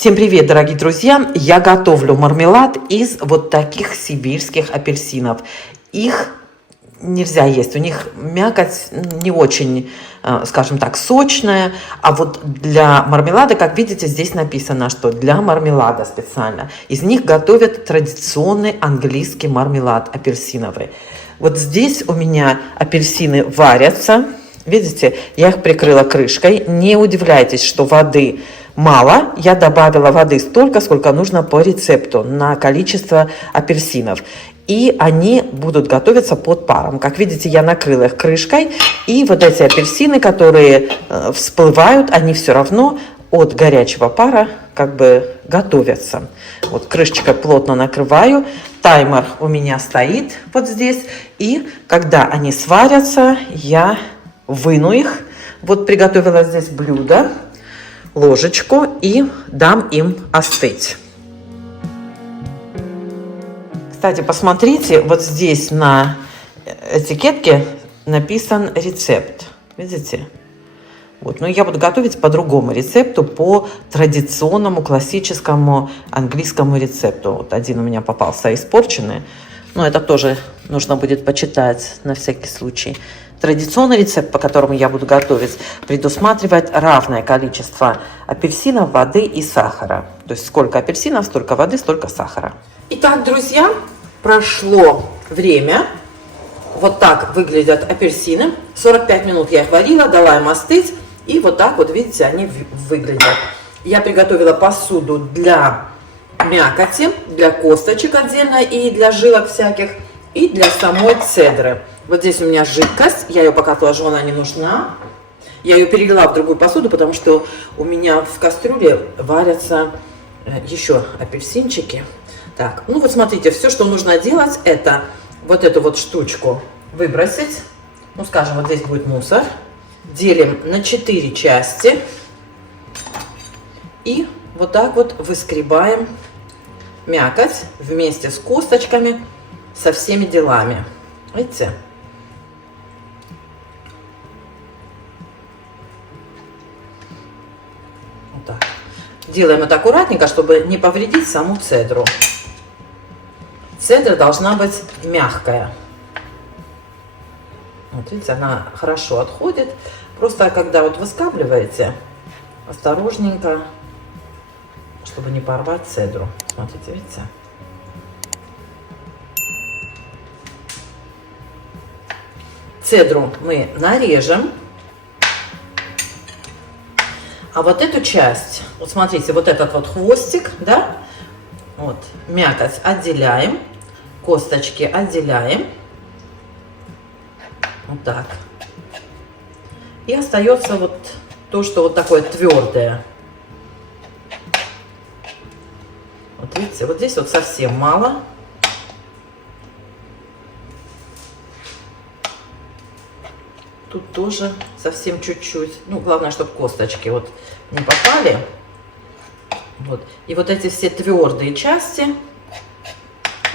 Всем привет, дорогие друзья! Я готовлю мармелад из вот таких сибирских апельсинов. Их нельзя есть, у них мякоть не очень, скажем так, сочная. А вот для мармелада, как видите, здесь написано, что для мармелада специально. Из них готовят традиционный английский мармелад апельсиновый. Вот здесь у меня апельсины варятся. Видите, я их прикрыла крышкой. Не удивляйтесь, что воды мало. Я добавила воды столько, сколько нужно по рецепту на количество апельсинов. И они будут готовиться под паром. Как видите, я накрыла их крышкой. И вот эти апельсины, которые всплывают, они все равно от горячего пара как бы готовятся. Вот крышечкой плотно накрываю. Таймер у меня стоит вот здесь. И когда они сварятся, я выну их. Вот приготовила здесь блюдо, ложечку, и дам им остыть. Кстати, посмотрите, вот здесь на этикетке написан рецепт. Видите? Вот. Но я буду готовить по другому рецепту, по традиционному классическому английскому рецепту. Вот один у меня попался испорченный. Но это тоже нужно будет почитать на всякий случай. Традиционный рецепт, по которому я буду готовить, предусматривает равное количество апельсинов, воды и сахара. То есть сколько апельсинов, столько воды, столько сахара. Итак, друзья, прошло время. Вот так выглядят апельсины. 45 минут я их варила, дала им остыть. И вот так вот, видите, они выглядят. Я приготовила посуду для мякоти, для косточек отдельно и для жилок всяких, и для самой цедры. Вот здесь у меня жидкость, я ее пока отложу, она не нужна. Я ее перелила в другую посуду, потому что у меня в кастрюле варятся еще апельсинчики. Так, ну вот смотрите, все, что нужно делать, это вот эту вот штучку выбросить. Ну, скажем, вот здесь будет мусор. Делим на 4 части. И вот так вот выскребаем мякоть вместе с косточками, со всеми делами. Видите? Вот так. Делаем это аккуратненько, чтобы не повредить саму цедру. Цедра должна быть мягкая. Вот видите, она хорошо отходит. Просто когда вот выскабливаете, осторожненько, чтобы не порвать цедру. Смотрите, видите? Цедру мы нарежем. А вот эту часть, вот смотрите, вот этот вот хвостик, да, вот, мякоть отделяем, косточки отделяем. Вот так. И остается вот то, что вот такое твердое. Вот видите, вот здесь вот совсем мало. Тут тоже совсем чуть-чуть. Ну, главное, чтобы косточки вот не попали. Вот. И вот эти все твердые части,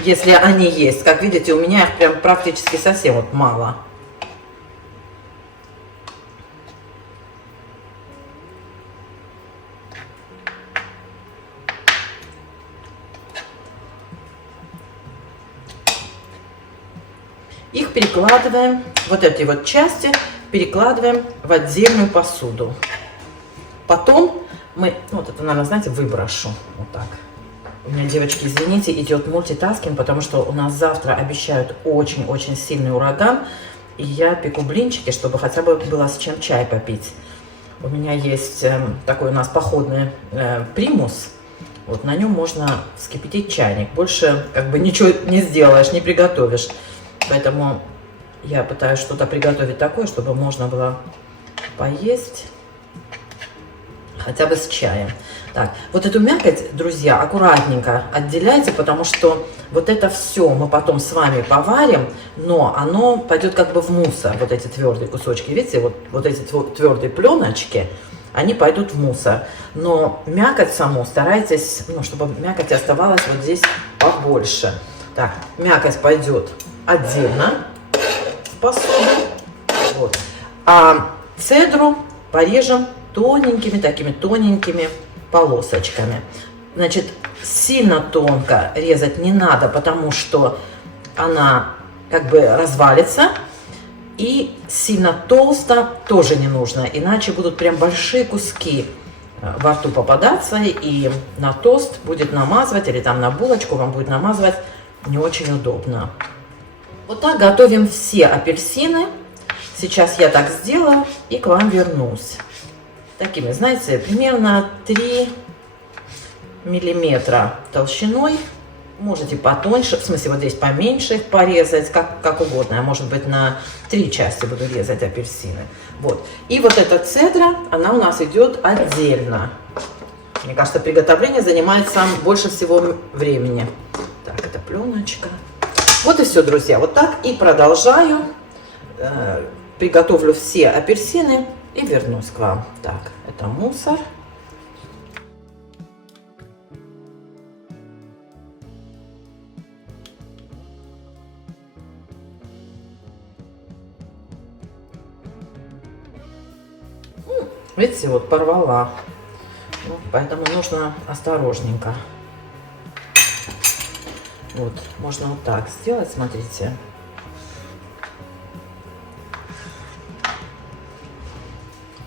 если они есть, как видите, у меня их прям практически совсем вот мало. Их перекладываем, вот эти вот части перекладываем в отдельную посуду. Потом мы, вот это, наверное, знаете, выброшу. Вот так. У меня, девочки, извините, идет мультитаскинг, потому что у нас завтра обещают очень-очень сильный ураган. И я пеку блинчики, чтобы хотя бы было с чем чай попить. У меня есть такой у нас походный примус. Вот на нем можно вскипятить чайник. Больше как бы ничего не сделаешь, не приготовишь. Поэтому я пытаюсь что-то приготовить такое, чтобы можно было поесть хотя бы с чаем. Так, вот эту мякоть, друзья, аккуратненько отделяйте, потому что вот это все мы потом с вами поварим, но оно пойдет как бы в мусор, вот эти твердые кусочки. Видите, вот эти твердые пленочки, они пойдут в мусор. Но мякоть саму старайтесь, ну, чтобы мякоть оставалась вот здесь побольше. Так, мякоть пойдет отдельно в посуду. Вот. А цедру порежем тоненькими, такими тоненькими полосочками. Значит, сильно тонко резать не надо, потому что она как бы развалится. И сильно толсто тоже не нужно, иначе будут прям большие куски во рту попадаться, и на тост будет намазывать, или там на булочку вам будет намазывать не очень удобно. Вот так готовим все апельсины. Сейчас я так сделаю и к вам вернусь. Такими, знаете, примерно 3 миллиметра толщиной. Можете потоньше, в смысле вот здесь поменьше их порезать, как угодно. Я, может быть, на 3 части буду резать апельсины. Вот. И вот эта цедра, она у нас идет отдельно. Мне кажется, приготовление занимает больше всего времени. Так, это пленочка. Вот и все, друзья. Вот так и продолжаю. Приготовлю все апельсины и вернусь к вам. Так, это мусор. Видите, вот порвала. Ну, поэтому нужно осторожненько. Вот, можно вот так сделать, смотрите.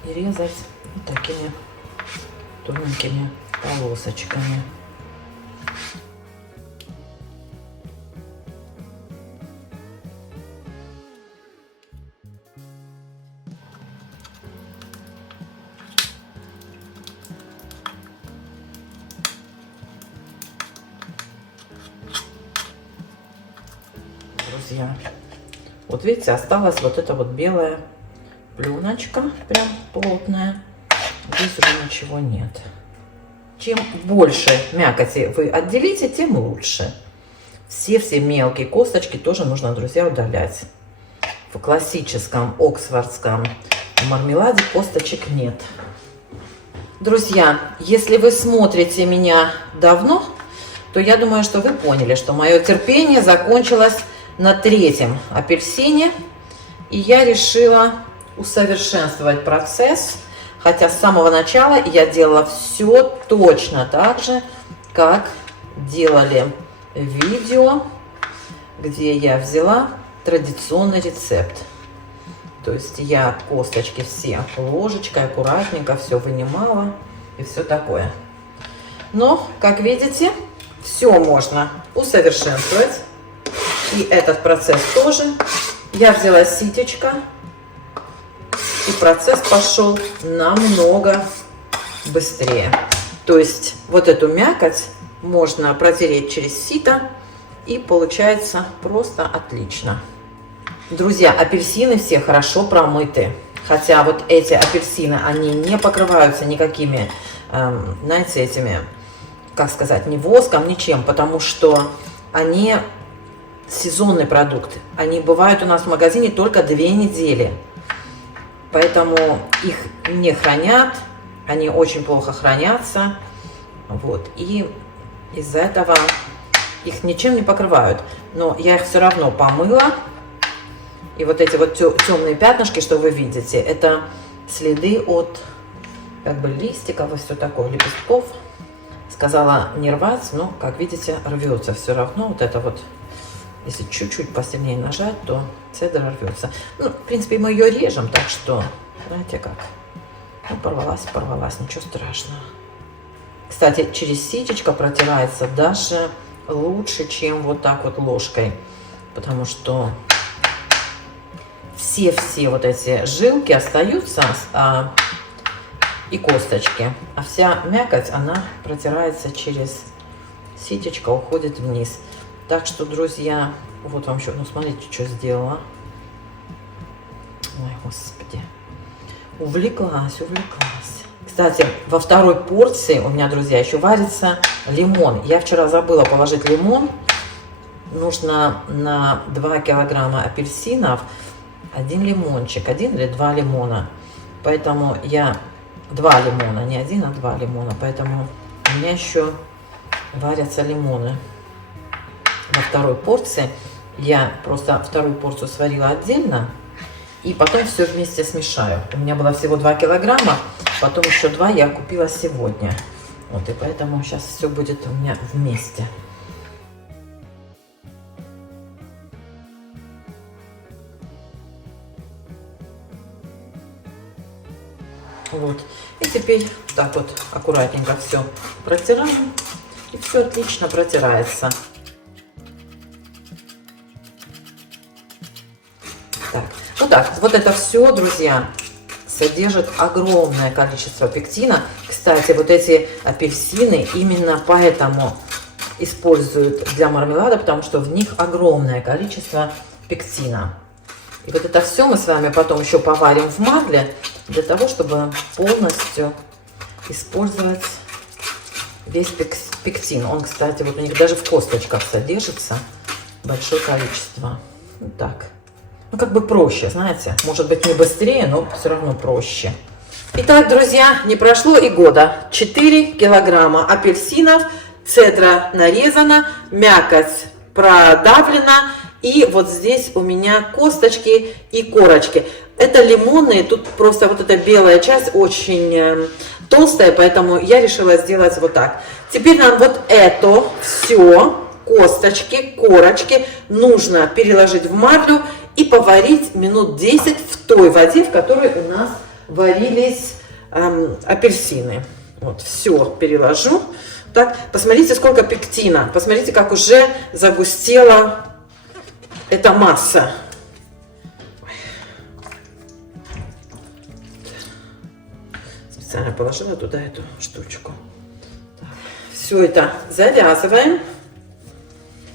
И резать вот такими тоненькими полосочками. Друзья, вот видите, осталась вот эта вот белая пленочка, прям плотная. Здесь уже ничего нет. Чем больше мякоти вы отделите, тем лучше. Все мелкие косточки тоже нужно, друзья, удалять. В классическом оксфордском мармеладе косточек нет. Друзья, если вы смотрите меня давно, то я думаю, что вы поняли, что мое терпение закончилось на 3-м апельсине. И я решила усовершенствовать процесс. Хотя с самого начала я делала все точно так же, как делали видео, где я взяла традиционный рецепт. То есть я косточки все ложечкой аккуратненько все вынимала и все такое. Но, как видите, все можно усовершенствовать. И этот процесс тоже. Я взяла ситечко, и процесс пошел намного быстрее. То есть вот эту мякоть можно протереть через сито, и получается просто отлично. Друзья, апельсины все хорошо промыты. Хотя вот эти апельсины, они не покрываются никакими, знаете, этими, как сказать, ни воском, ничем, потому что они сезонный продукт. Они бывают у нас в магазине только 2 недели. Поэтому их не хранят, они очень плохо хранятся. Вот. И из-за этого их ничем не покрывают. Но я их все равно помыла. И вот эти вот темные пятнышки, что вы видите, это следы от как бы листиков и все такое, лепестков. Сказала не рвать, но, как видите, рвется все равно. Вот это вот, если чуть-чуть посильнее нажать, то цедра рвется. Ну, в принципе, мы ее режем, так что, знаете как, ну, порвалась, ничего страшного. Кстати, через ситечко протирается даже лучше, чем вот так вот ложкой, потому что все вот эти жилки остаются и косточки, а вся мякоть, она протирается через ситечко, уходит вниз. Так что, друзья, вот вам еще, ну, смотрите, что сделала. Ой, господи. Увлеклась. Кстати, во второй порции у меня, друзья, еще варится лимон. Я вчера забыла положить лимон. Нужно на 2 килограмма апельсинов 1 лимончик, 1 или 2 лимона. Поэтому я 2 лимона, не 1, а 2 лимона. Поэтому у меня еще варятся лимоны. Во второй порции я просто вторую порцию сварила отдельно и потом все вместе смешаю. У меня было всего 2 килограмма, потом еще 2 я купила сегодня. Вот, и поэтому сейчас все будет у меня вместе. Вот. И теперь так вот аккуратненько все протираем. И все отлично протирается. Так. Ну так, вот это все, друзья, содержит огромное количество пектина. Кстати, вот эти апельсины именно поэтому используют для мармелада, потому что в них огромное количество пектина. И вот это все мы с вами потом еще поварим в марле, для того, чтобы полностью использовать весь пектин. Он, кстати, вот у них даже в косточках содержится большое количество. Вот так. Ну, как бы проще, знаете. Может быть, не быстрее, но все равно проще. Итак, друзья, не прошло и года. 4 килограмма апельсинов, цедра нарезана, мякоть продавлена. И вот здесь у меня косточки и корочки. Это лимонные, тут просто вот эта белая часть очень толстая, поэтому я решила сделать вот так. Теперь нам вот это все, косточки, корочки, нужно переложить в марлю и поварить минут 10 в той воде, в которой у нас варились апельсины. Вот, все переложу. Так, посмотрите, сколько пектина. Посмотрите, как уже загустела эта масса. Специально положила туда эту штучку. Все это завязываем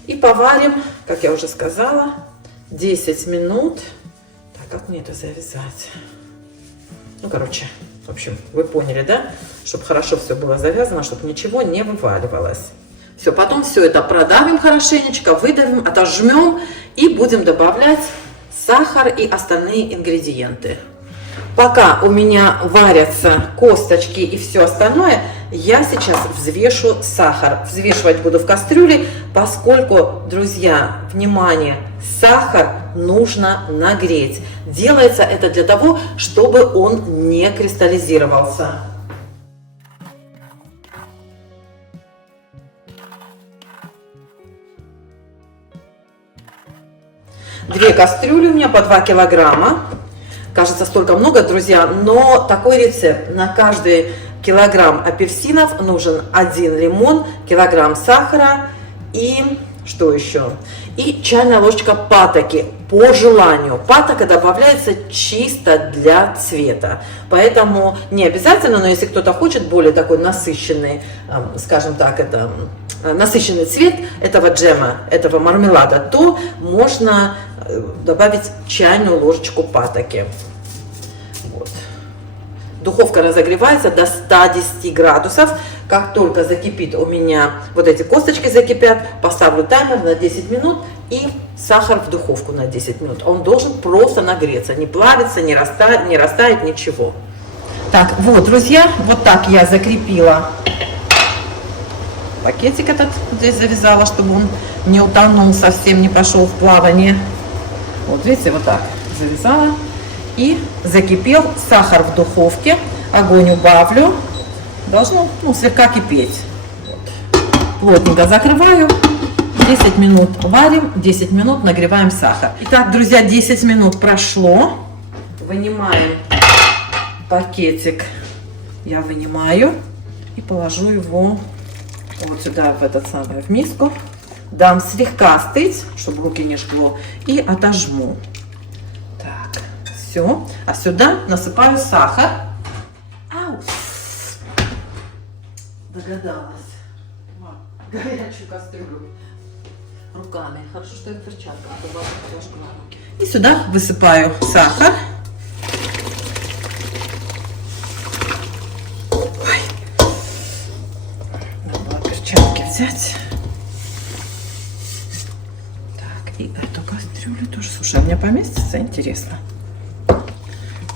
и поварим, как я уже сказала, 10 минут. Так, как мне это завязать? Ну, короче, в общем, вы поняли, да? Чтобы хорошо все было завязано, чтобы ничего не вываливалось. Все, потом все это продавим хорошенечко, выдавим, отожмем и будем добавлять сахар и остальные ингредиенты. Пока у меня варятся косточки и все остальное, я сейчас взвешу сахар. Взвешивать буду в кастрюле, поскольку, друзья, внимание, сахар нужно нагреть. Делается это для того, чтобы он не кристаллизировался. Две кастрюли у меня по 2 килограмма. Кажется, столько много, друзья, но такой рецепт. На каждый килограмм апельсинов нужен 1 лимон, килограмм сахара и что еще? И чайная ложечка патоки по желанию. Патока добавляется чисто для цвета, поэтому не обязательно, но если кто-то хочет более такой насыщенный, скажем так, это насыщенный цвет этого джема, этого мармелада, то можно добавить чайную ложечку патоки. Вот. Духовка разогревается до 110 градусов. Как только закипит у меня, вот эти косточки закипят, поставлю таймер на 10 минут и сахар в духовку на 10 минут. Он должен просто нагреться, не плавиться, не растает, ничего. Так, вот, друзья, вот так я закрепила пакетик этот, здесь завязала, чтобы он не утонул, совсем не пошел в плавание. Вот, видите, вот так завязала. И закипел сахар в духовке. Огонь убавлю. Должно, слегка кипеть. Вот. Плотненько закрываю. 10 минут варим, 10 минут нагреваем сахар. Итак, друзья, 10 минут прошло. Вынимаем пакетик. Я вынимаю и положу его вот сюда, в миску. Дам слегка остыть, чтобы руки не жгло. И отожму. Так, все. А сюда насыпаю сахар. Ау! Догадалась. Горячую кастрюлю руками. Хорошо, что я в перчатках. И сюда высыпаю сахар. Ой. Надо было перчатки взять. Так, и эту кастрюлю тоже. Слушай, у меня поместится? Интересно.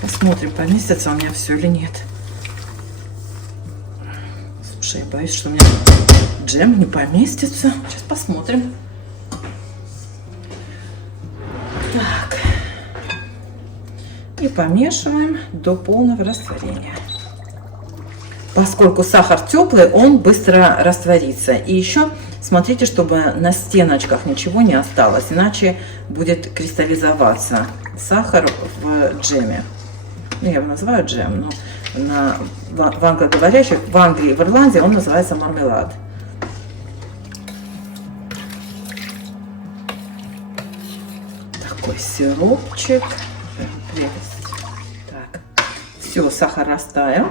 Посмотрим, поместится у меня все или нет. Слушай, я боюсь, что у меня джем не поместится. Сейчас посмотрим. Так. И помешиваем до полного растворения. поскольку сахар теплый, он быстро растворится. И еще смотрите, чтобы на стеночках ничего не осталось, иначе будет кристаллизоваться сахар в джеме. Ну, я его называю джем, но в англоговорящих, в Англии и в Ирландии он называется мармелад. Такой сиропчик. Прелесть. Так, все, сахар растаял.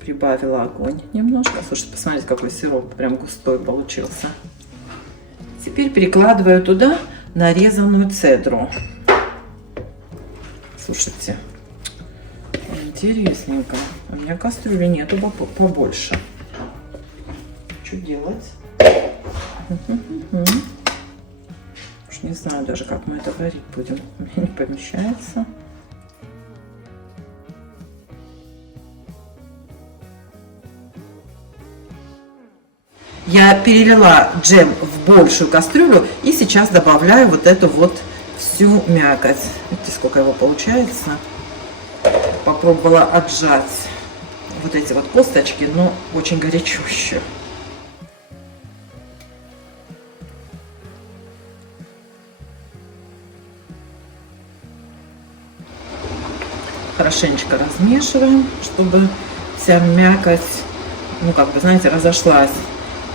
Прибавила огонь немножко. Слушайте, посмотрите, какой сироп прям густой получился. Теперь перекладываю туда нарезанную цедру. Слушайте, интересненько. У меня кастрюли нету побольше. Что делать? Уж не знаю даже, как мы это варить будем. У меня не помещается. Я перелила джем в большую кастрюлю и сейчас добавляю вот эту вот всю мякоть. Видите, сколько его получается. Попробовала отжать вот эти вот косточки, но очень горячущие. Хорошенечко размешиваем, чтобы вся мякоть, ну как бы, знаете, разошлась.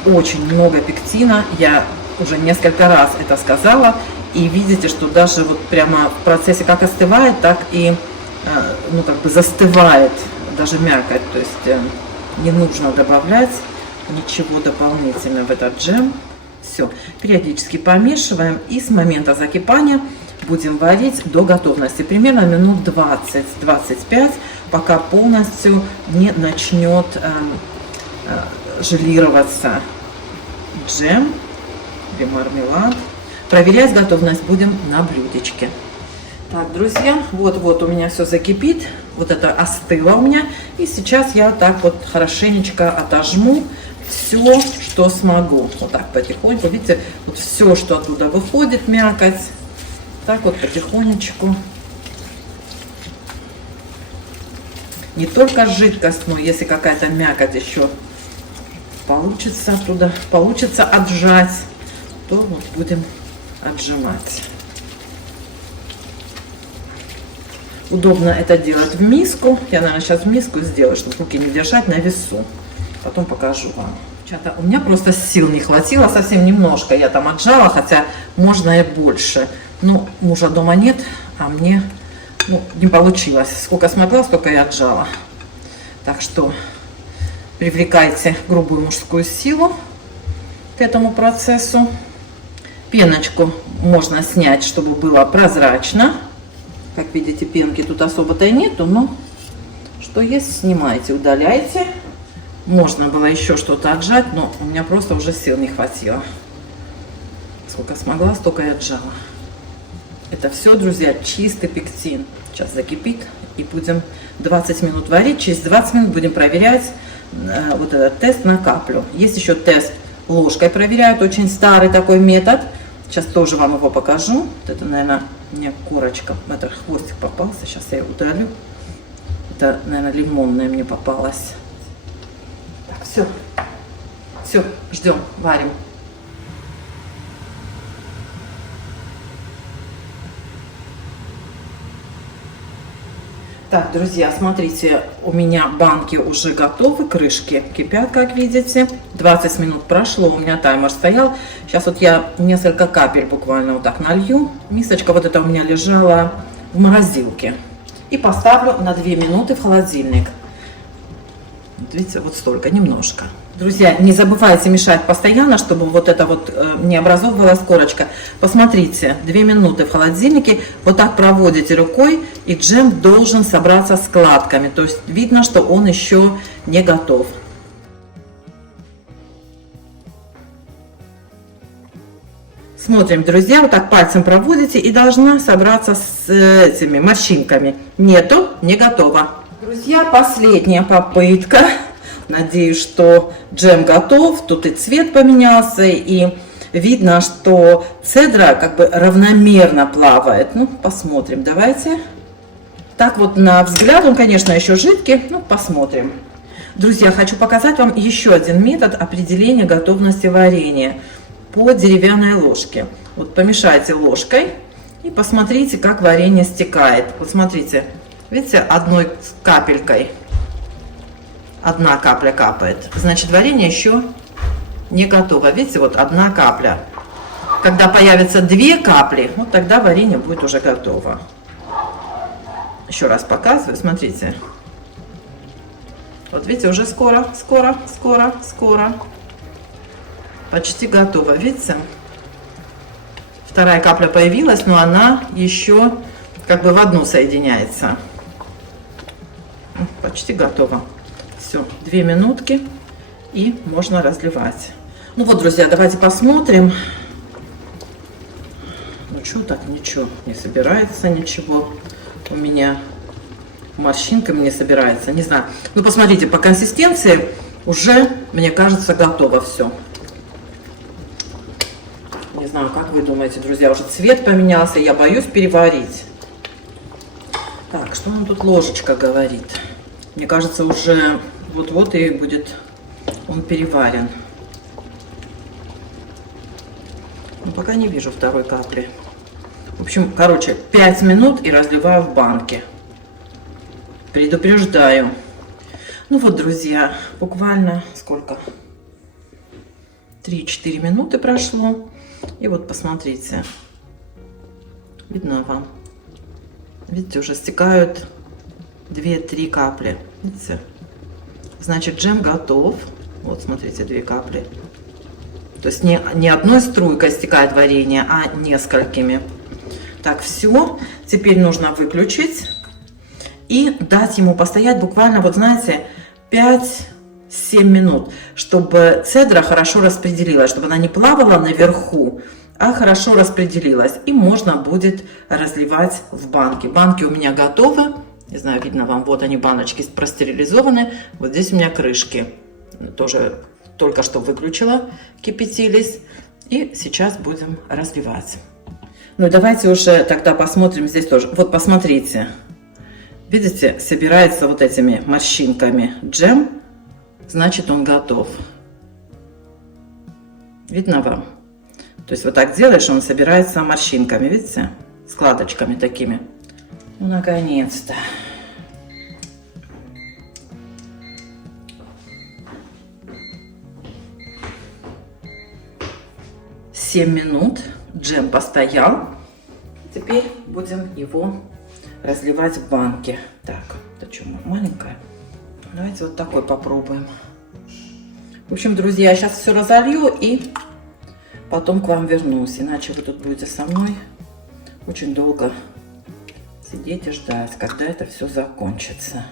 Очень много пектина, я уже несколько раз это сказала, и видите, что даже вот прямо в процессе как остывает, так и ну как бы застывает даже мякоть, то есть не нужно добавлять ничего дополнительно в этот джем. Все, периодически помешиваем и с момента закипания будем варить до готовности, примерно минут 20-25, пока полностью не начнет желироваться джем или мармелад. Проверять готовность будем на блюдечке. Так, друзья, вот у меня все закипит, вот это остыло у меня, и сейчас я вот так вот хорошенечко отожму все, что смогу, вот так потихоньку, видите, вот все, что оттуда выходит, мякоть, так вот потихонечку. Не только жидкость, но если какая-то мякоть еще получится оттуда, получится отжать, то вот будем отжимать. Удобно это делать в миску. Я, наверное, сейчас в миску сделаю, чтобы руки не держать на весу. Потом покажу вам. У меня просто сил не хватило, совсем немножко я там отжала, хотя можно и больше. Но мужа дома нет, а мне не получилось. Сколько смогла, столько и отжала. Так что привлекайте грубую мужскую силу к этому процессу. Пеночку можно снять, чтобы было прозрачно. Как видите, пенки тут особо-то и нету, но что есть, снимайте, удаляйте. Можно было еще что-то отжать, но у меня просто уже сил не хватило. Сколько смогла, столько и отжала. Это все, друзья, чистый пектин. Сейчас закипит и будем 20 минут варить. Через 20 минут будем проверять вот этот тест на каплю. Есть еще тест ложкой проверяют, очень старый такой метод. Сейчас тоже вам его покажу. Вот это, наверное, мне корочка, этот хвостик попался. Сейчас я его удалю. Это, наверное, лимонная мне попалась. Так, все, ждем, варим. Так, друзья, смотрите, у меня банки уже готовы, крышки кипят, как видите. 20 минут прошло, у меня таймер стоял. Сейчас вот я несколько капель буквально вот так налью. Мисочка вот эта у меня лежала в морозилке. И поставлю на 2 минуты в холодильник. Вот видите, вот столько, немножко. Друзья, не забывайте мешать постоянно, чтобы вот это вот не образовывалась корочка. Посмотрите, 2 минуты в холодильнике, вот так проводите рукой, и джем должен собраться складками. То есть видно, что он еще не готов. Смотрим, друзья, вот так пальцем проводите, и должна собраться с этими морщинками. Нету, не готово. Друзья, последняя попытка. Надеюсь, что джем готов. Тут и цвет поменялся, и видно, что цедра как бы равномерно плавает. Ну, посмотрим, давайте. Так вот, на взгляд он, конечно, еще жидкий. Ну, посмотрим. Друзья, хочу показать вам еще один метод определения готовности варенья по деревянной ложке. Вот помешайте ложкой и посмотрите, как варенье стекает. Вот смотрите, видите, одной капелькой, одна капля капает. Значит, варенье еще не готово. Видите, вот одна капля. Когда появятся 2 капли, вот тогда варенье будет уже готово. Еще раз показываю, смотрите. Вот видите, уже скоро. Почти готово, видите? Вторая капля появилась, но она еще как бы в одну соединяется. Почти готово. Все, 2 минутки и можно разливать. Ну вот, друзья, давайте посмотрим. Ну что так, ничего не собирается, ничего у меня. Морщинками не собирается, не знаю. Ну, посмотрите, по консистенции уже, мне кажется, готово все. Не знаю, как вы думаете, друзья, уже цвет поменялся, я боюсь переварить. Так, что нам тут ложечка говорит? Мне кажется, уже вот-вот и будет он переварен. Но пока не вижу второй капли. В общем, короче, 5 минут и разливаю в банке. Предупреждаю. Ну вот, друзья, буквально сколько? 3-4 минуты прошло. И вот посмотрите. Видно вам? Видите, уже стекают 2-3 капли. Видите? Значит, джем готов. Вот, смотрите, 2 капли. То есть не одной струйкой стекает варенье, а несколькими. Так, все. Теперь нужно выключить. И дать ему постоять буквально, вот знаете, 5-7 минут, чтобы цедра хорошо распределилась, чтобы она не плавала наверху, а хорошо распределилась. И можно будет разливать в банки. Банки у меня готовы. Не знаю, видно вам, вот они, баночки простерилизованы. Вот здесь у меня крышки. Тоже только что выключила, кипятились. И сейчас будем разливать. Ну, давайте уже тогда посмотрим здесь тоже. Вот посмотрите. Видите, собирается вот этими морщинками джем, значит, он готов. Видно вам? То есть вот так делаешь, он собирается морщинками, видите? Складочками такими. Ну, наконец-то. Семь минут джем постоял. Теперь будем его разливать в банке. Так, это что, маленькая? Давайте вот такой попробуем. В общем, друзья, я сейчас все разолью и потом к вам вернусь. Иначе вы тут будете со мной очень долго сидеть и ждать, когда это все закончится.